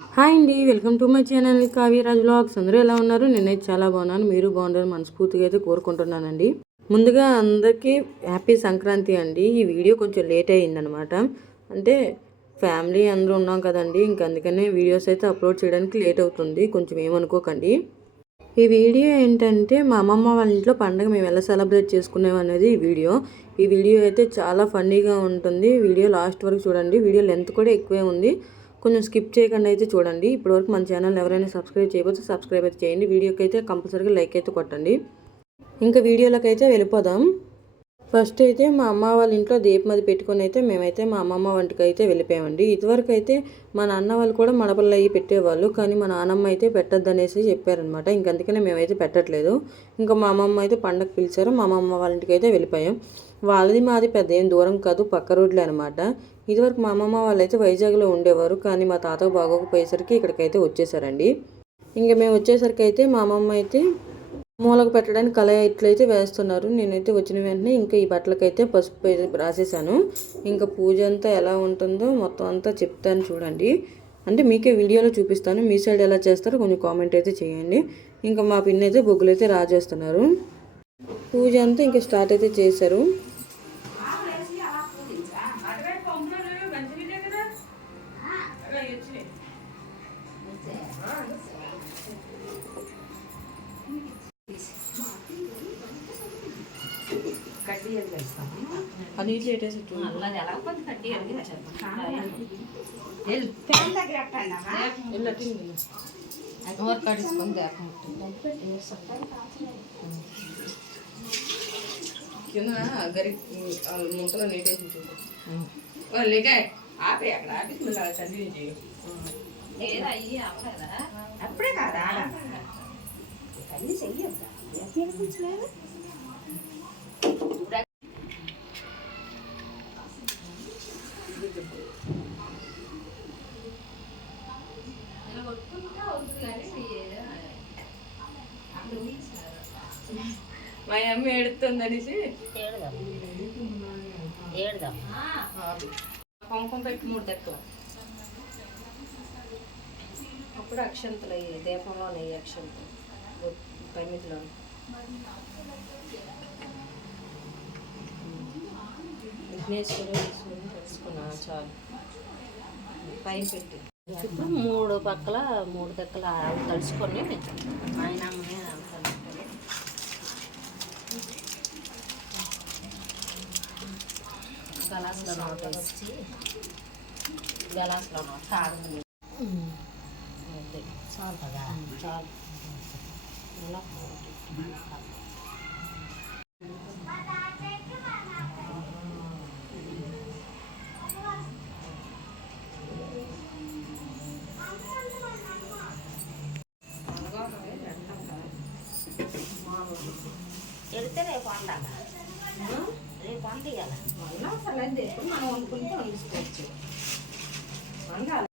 Hi అండి welcome to my channel Kavyaraj vlogs అందరూ ఎలా ఉన్నారు? నేనైతే చాలా బాగున్నాను. మీరు బాగుండాలని మనస్ఫూర్తిగా అయితే కోరుకుంటున్నానండి. ముందుగా అందరికీ హ్యాపీ సంక్రాంతి అండి. ఈ వీడియో కొంచెం లేట్ అయ్యిందనమాట. అంటే ఫ్యామిలీ అందరూ ఉన్నాం కదండి ఇంక అందుకనే వీడియోస్ అయితే అప్లోడ్ చేయడానికి లేట్ అవుతుంది. కొంచెం ఏమనుకోకండి. ఈ వీడియో ఏంటంటే మా అమ్మమ్మ వాళ్ళ ఇంట్లో పండగ మేము ఎలా సెలబ్రేట్ చేసుకునేవి అనేది ఈ వీడియో. ఈ వీడియో అయితే చాలా ఫన్నీగా ఉంటుంది. వీడియో లాస్ట్ వరకు చూడండి. వీడియో లెంత్ కూడా ఎక్కువే ఉంది. కొంచెం స్కిప్ చేయకుండా అయితే చూడండి. ఇప్పటివరకు మన ఛానల్ ఎవరైనా సబ్స్క్రైబ్ చేయకపోతే సబ్స్క్రైబ్ అయితే చేయండి. వీడియోకి అయితే కంపల్సరీగా లైక్ అయితే కొట్టండి. ఇంకా వీడియోలోకి అయితే వెళ్ళిపోదాం. ఫస్ట్ అయితే మా అమ్మ వాళ్ళ ఇంట్లో దీపమది పెట్టుకొని అయితే మేమైతే మా అమ్మమ్మ వంటికి అయితే వెళ్ళిపోయామండి. ఇదివరకు అయితే మా నాన్న వాళ్ళు కూడా మడపల్లో అయ్యి పెట్టేవాళ్ళు. కానీ మా నాన్నమ్మ అయితే పెట్టద్దు అనేసి చెప్పారనమాట ఇంక అందుకనే మేమైతే పెట్టట్లేదు. ఇంకా మా అమ్మమ్మ అయితే పండగ పిలిచారు. మా అమ్మమ్మ వాళ్ళ ఇంటికి అయితే వెళ్ళిపోయాం. వాళ్ళది మాది పెద్ద ఏం దూరం కాదు. పక్క రోడ్లే అనమాట ఇదివరకు మా అమ్మమ్మ వాళ్ళు అయితే వైజాగ్లో ఉండేవారు కానీ మా తాతకు బాగోకపోయేసరికి ఇక్కడికైతే వచ్చేసారండి ఇంకా మేము వచ్చేసరికి అయితే మా అమ్మమ్మ అయితే మూలకు పెట్టడానికి కళ ఇట్లయితే వేస్తున్నారు. నేనైతే వచ్చిన వెంటనే ఇంకా ఈ బట్టలకైతే పసుపు రాసేసాను ఇంకా పూజ అంతా ఎలా ఉంటుందో మొత్తం అంతా చెప్తాను చూడండి. అంటే మీకే వీడియోలో చూపిస్తాను. మీ సైడ్ ఎలా చేస్తారో కొంచెం కామెంట్ అయితే చేయండి. ఇంకా మా పిన్ని అయితే బొగ్గులు అయితే రాజేస్తున్నారు. పూజ అంతా ఇంకా స్టార్ట్ అయితే చేశారు. అది ఇట్లా పెట్టేసి అల్లది ఎలా కొంత కట్టి అడిగించారు నోరు కడుచుకొని కింద గరి ముంతలో నీటేసి లేక ఆపే అక్కడ ఆపేసి మళ్ళీ కంటిన్యూ అప్పుడే కాదా అన్ని చెయ్యొద్దా? మా అమ్మ ఏడుతుంది అనేసి ఏడదాం. ఏడదాం కుంకుమ పెట్టి మూడు దక్కువ కూడా అక్షంతలు అయ్యాయి దీపంలోనే అయ్యాయి అక్షంతలు? పరిమితిలో. విఘ్నేశ్వరుడు విష్ణుని తెలుసుకున్నా చాలు. పైన పెట్టి. ఇప్పుడు మూడు పక్కల మూడు దక్కల తలుచుకొని ఆయన అమ్మే కలుపుకొని గలాస్లో నోట వచ్చి గలాస్లో నోట కాదు చాలు కదా చాలు వెళ్తే రేపు వండాల? రేపు వండియాల? అసలు అయితే మనం వండుకుంటే వండుకోవచ్చు వండాలి.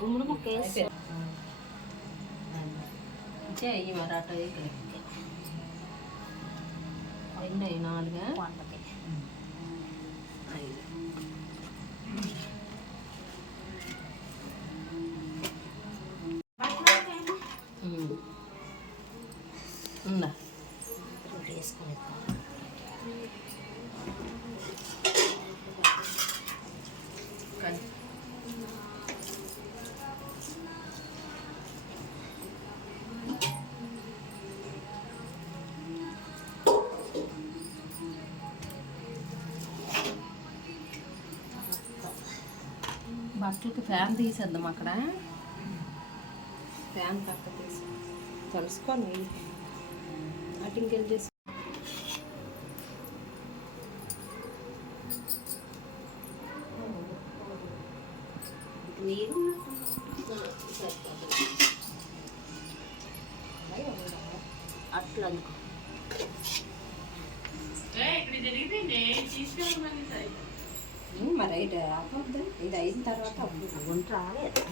గుమ్మడి ముక్క వేసి చెయ్యి మరి అటు ఇక్కడ నాలుగు. బట్టలకి ఫ్యాన్ తీసేద్దాం అక్కడ. ఫ్యాన్ పక్క తీసి కలుసుకొని అటు ఇంకెళ్ళి చేసి నీరు అట్లా అనుకో. మరి ఇది ఆపొద్దు. ఇది అయిన తర్వాత అప్పుడు వంట రాలేదు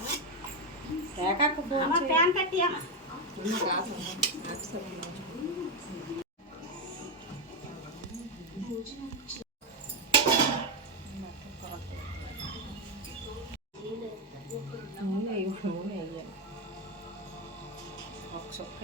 రేఖకు. ప్యాన్. నూనె నూనె ఒక చొక్క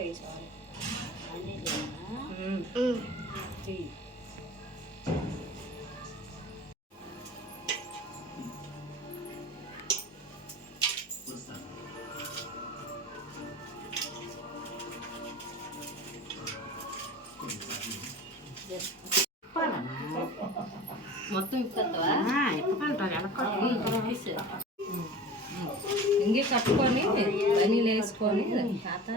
ఇంగి కట్టుకొని బనీలు వేసుకొని తాత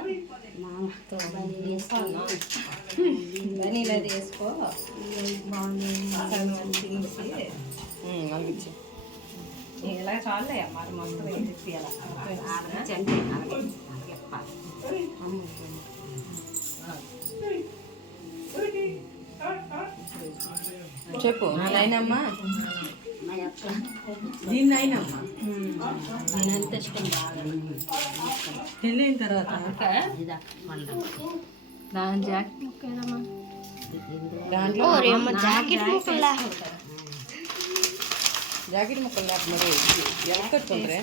బనీలు అది వేసుకో తినేసి ఇలా చాలే మరి మొత్తం ఏం తిప్పియాల చెప్పు నాయనమ్మా దీన్ని నాయనమ్మా నేను ఎంత ఇష్టం పెళ్ళైన తర్వాత? దాని జాకెట్ ముక్క ఏదమ్మా దాంట్లో జాకెట్ ముక్కలా జాకెట్ ముక్కలు లేక మరి ఎలా కట్టుకుంటారే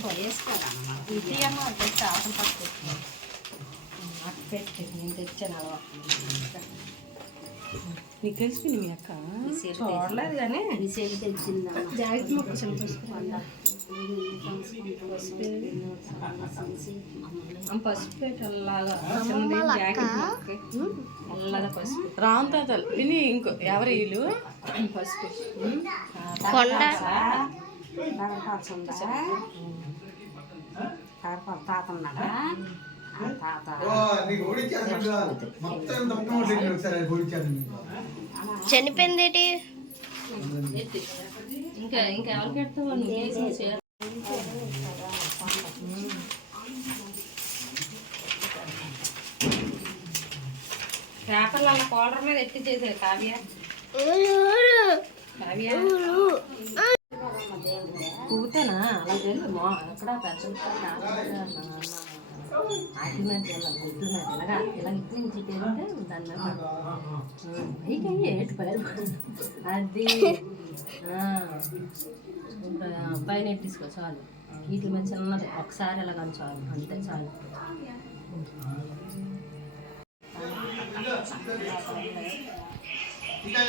నాకు పెట్టి నేను తెచ్చాను అలవా నీకు తెలిసింది మీ అక్క? చూడలేదు కానీ. ముక్క అమ్మ పసుపు పెట్టలాగా పసుపు. రామ్ తాతలు. విని ఇంకో ఎవరు వీళ్ళు? పసుపు. కొండ. తాత ఉన్నాడా? తాత. మొత్తం చనిపోయిందేటి? ఇంకా ఇంకా ఎవరికి పెడతావు? నువ్వు అలా కోలర్ మీద ఎట్టి చేసేది కావ్య. కావ్య. పువ్వుతేనా అలా ఎక్కడ పెద్ద అది పైన ఎట్టేసుకో చాలు వీటి మీద చిన్నది ఒకసారి అలా కానీ చాలు అంతే చాలు ఇంకా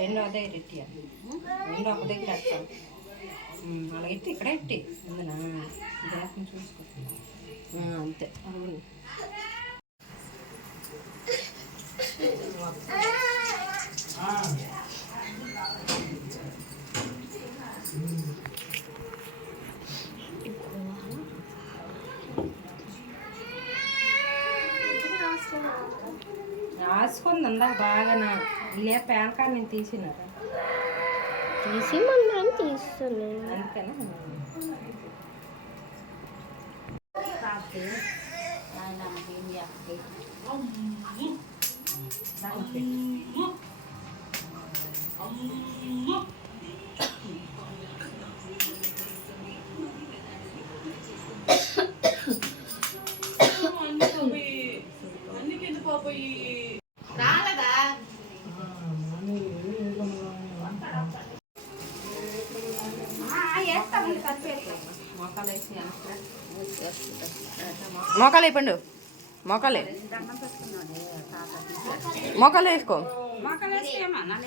రెండు ఒక దగ్గర ఎట్టి రెండు ఒక దగ్గర వేస్తాం. అలా ఎట్టి ఇక్కడ ఎట్టి ఉందనా జాగ్రత్త చూసుకో. అంతే. అవును. రాసుకుంది. అందాక బాగా నా లే ప్యాన్ కార్డ్ నేను తీసిన. తీసి మనం తీస్తున్నాను అందుకని మోకాలు అయిపోండు మోకాలే. మోకాలు వేసుకో. మోకాలు వేసి ఏమా నన్ను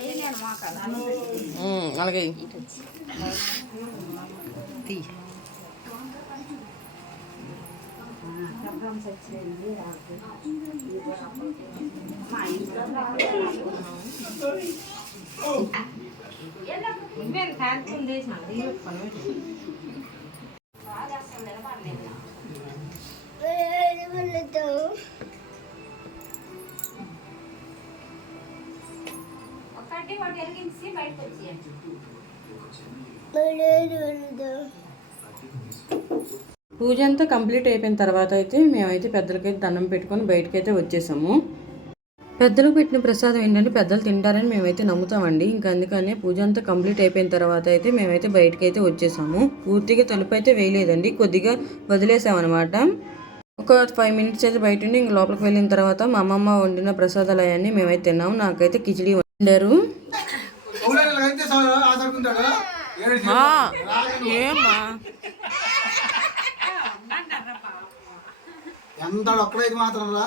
పూజ అంతా కంప్లీట్ అయిపోయిన తర్వాత అయితే మేమైతే పెద్దలకైతే దండం పెట్టుకొని బయటకైతే వచ్చేసాము. పెద్దలకు పెట్టిన ప్రసాదం ఏంటంటే పెద్దలు తింటారని మేమైతే నమ్ముతామండి. ఇంకా అందుకనే పూజ అంతా కంప్లీట్ అయిపోయిన తర్వాత అయితే మేమైతే బయటకైతే వచ్చేసాము. పూర్తిగా తలుపు అయితే వేయలేదండి. కొద్దిగా వదిలేసామన్నమాట. ఒక ఫైవ్ మినిట్స్ అయితే బయట ఉండి ఇంక లోపలికి వెళ్ళిన తర్వాత మా అమ్మమ్మ వండిన ప్రసాదాలు అవన్నీ మేమైతే తిన్నాము. నాకైతే కిచిడి వండారు. ఎంత ఒక్కడైతే మాత్రం రా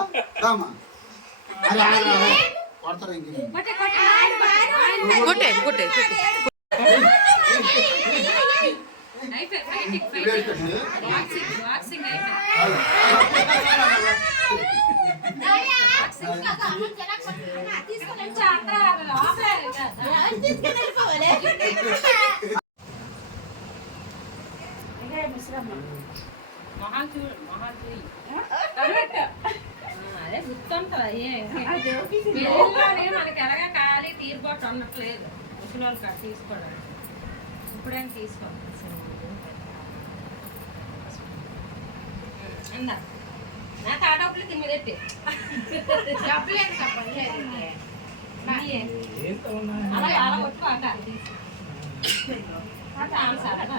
చూడు మొహాలు చూయి అదే. గుర్తుంటుంది మనకి ఎలాగా ఖాళీ తీరుబాటు ఉండట్లేదు ముసలి కాదు తీసుకోవడం ఇప్పుడేం తీసుకోవాలి అందా నా తాటప్పులు కింద పెట్టి అలా అలా కొట్టుకో అక్క అక్క ఆమె సరదా.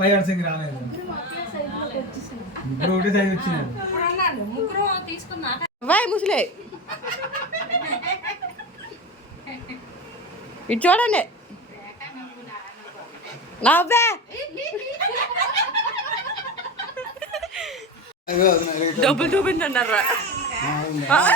పై అడిసింది రాలేదు. ఇప్పుడు ఒకటే సైజ్ తీసుకున్నా వాయ్ ముసలే. ఇటు చూడండి. నవ్వే. డబ్బులు చూపించండి ఆ,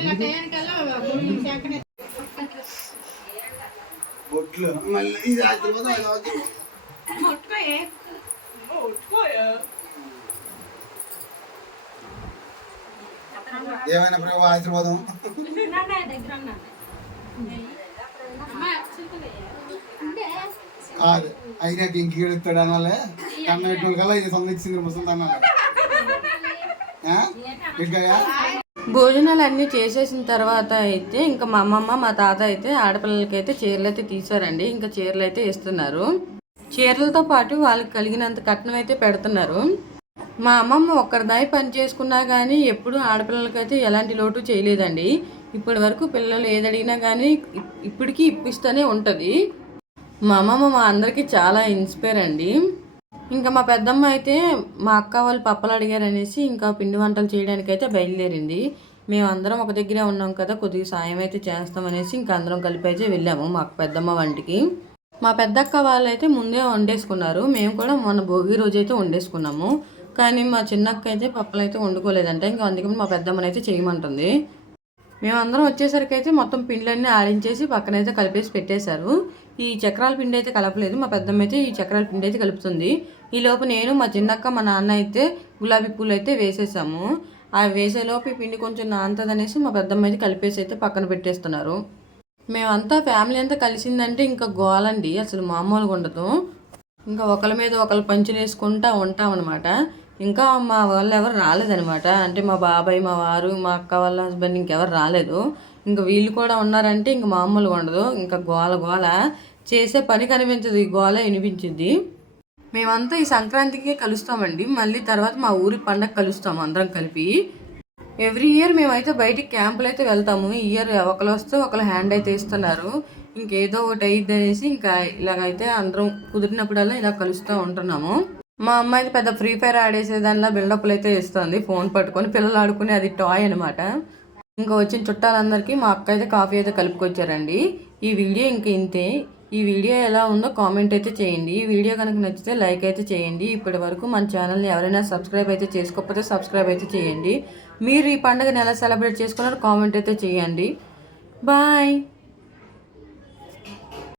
ఉంది. ఆ, ఇంకా జ్యోతి జ్యోతి. బొట్లు. మళ్ళీ ఇది ఆశీర్వాదం అది అవసరం. ఏమైనా ప్రభు ఆశీర్వాదం? కాదు అయినా ఇంక ఈడుతాడు అనాలే. కన్న పెట్టిన కల్లా ఇది సందర్శించింది ముసలి అనాలి ఇటుగా భోజనాలు అన్నీ చేసేసిన తర్వాత అయితే ఇంకా మా అమ్మమ్మ మా తాత అయితే ఆడపిల్లలకి అయితే చీరలు అయితే తీసారండి ఇంకా చీరలు అయితే ఇస్తున్నారు చీరలతో పాటు వాళ్ళకి కలిగినంత కట్నం అయితే పెడుతున్నారు. మా అమ్మమ్మ ఒక్కరిదాయి పని చేసుకున్నా కానీ ఎప్పుడు ఆడపిల్లలకైతే ఎలాంటి లోటు చేయలేదండి. ఇప్పటి వరకు పిల్లలు ఏదడిగినా కానీ ఇప్పటికీ ఇప్పిస్తూనే ఉంటుంది. మా అమ్మమ్మ మా అందరికీ చాలా ఇన్స్పైర్ అండి. ఇంకా మా పెద్దమ్మ అయితే మా అక్క వాళ్ళు పప్పలు అడిగారు అనేసి ఇంకా పిండి వంటలు చేయడానికి అయితే బయలుదేరింది. మేము అందరం ఒక దగ్గరే ఉన్నాం కదా కొద్దిగా సాయం అయితే చేస్తాం అనేసి ఇంకా అందరం కలిపి అయితే వెళ్ళాము మా పెద్దమ్మ వంటికి. మా పెద్దక్క వాళ్ళు అయితే ముందే వండేసుకున్నారు. మేము కూడా మొన్న భోగి రోజు అయితే వండేసుకున్నాము. కానీ మా చిన్నక్క అయితే పప్పలు అయితే వండుకోలేదంట. ఇంకా అందుకని మా పెద్దమ్మని అయితే చేయమంటుంది. మేమందరం వచ్చేసరికి అయితే మొత్తం పిండ్లన్నీ ఆడించేసి పక్కనైతే కలిపేసి పెట్టేశారు. ఈ చక్రాల పిండి అయితే కలపలేదు. మా పెద్దమ్మ అయితే ఈ చక్రాల పిండి అయితే కలుపుతుంది. ఈ లోపు నేను మా చిన్నక్క మా నాన్న అయితే గులాబీ పూలు అయితే వేసేసాము. ఆ వేసేలోపు ఈ పిండి కొంచెం నానుతుంది అనేసి మా పెద్దమ్మ అయితే కలిపేసి అయితే పక్కన పెట్టేస్తున్నారు. మేమంతా ఫ్యామిలీ అంతా కలిసిందంటే ఇంకా గోలండి. అసలు మామూలుగా ఉండదు. ఇంకా ఒకరి మీద ఒకరు పంచులు వేసుకుంటా ఉంటామన్నమాట. ఇంకా మా వాళ్ళు ఎవరు రాలేదనమాట అంటే మా బాబాయ్ మా వారు మా అక్క వాళ్ళ హస్బెండ్ ఇంకెవరు రాలేదు. ఇంకా వీళ్ళు కూడా ఉన్నారంటే ఇంక మామూలుగా ఉండదు. ఇంకా గోల గోల చేసే పని కనిపించదు. ఈ గోల వినిపించింది మేమంతా ఈ సంక్రాంతికి కలుస్తామండి. మళ్ళీ తర్వాత మా ఊరి పండగ కలుస్తాము అందరం కలిపి. ఎవ్రీ ఇయర్ మేమైతే బయటికి క్యాంపులు అయితే వెళ్తాము. ఈ ఇయర్ ఒకరు వస్తే ఒకరు హ్యాండ్ అయితే ఇస్తున్నారు. ఇంకేదో ఒకటి అయ్యిద్ది అనేసి ఇంకా ఇలాగైతే అందరం కుదిరినప్పుడల్లా ఇలా కలుస్తూ ఉంటున్నాము. మా అమ్మాయి పెద్ద ఫ్రీ ఫైర్ ఆడేసే దానిలో బిల్డప్లు అయితే ఇస్తుంది ఫోన్ పట్టుకొని పిల్లలు ఆడుకునే అది టాయ్ అనమాట ఇంకా వచ్చిన చుట్టాలందరికీ మా అక్క అయితే కాఫీ అయితే కలుపుకొచ్చారండి. ఈ వీడియో ఇంక ఇంతే. ఈ వీడియో ఎలా ఉందో కామెంట్ అయితే చేయండి. ఈ వీడియో కనుక నచ్చితే లైక్ అయితే చేయండి. ఇప్పటి వరకు మన ఛానల్ని ఎవరైనా సబ్స్క్రైబ్ అయితే చేసుకోకపోతే సబ్స్క్రైబ్ అయితే చేయండి. మీరు ఈ పండుగను ఎలా సెలబ్రేట్ చేసుకున్నారో కామెంట్ అయితే చేయండి. బాయ్.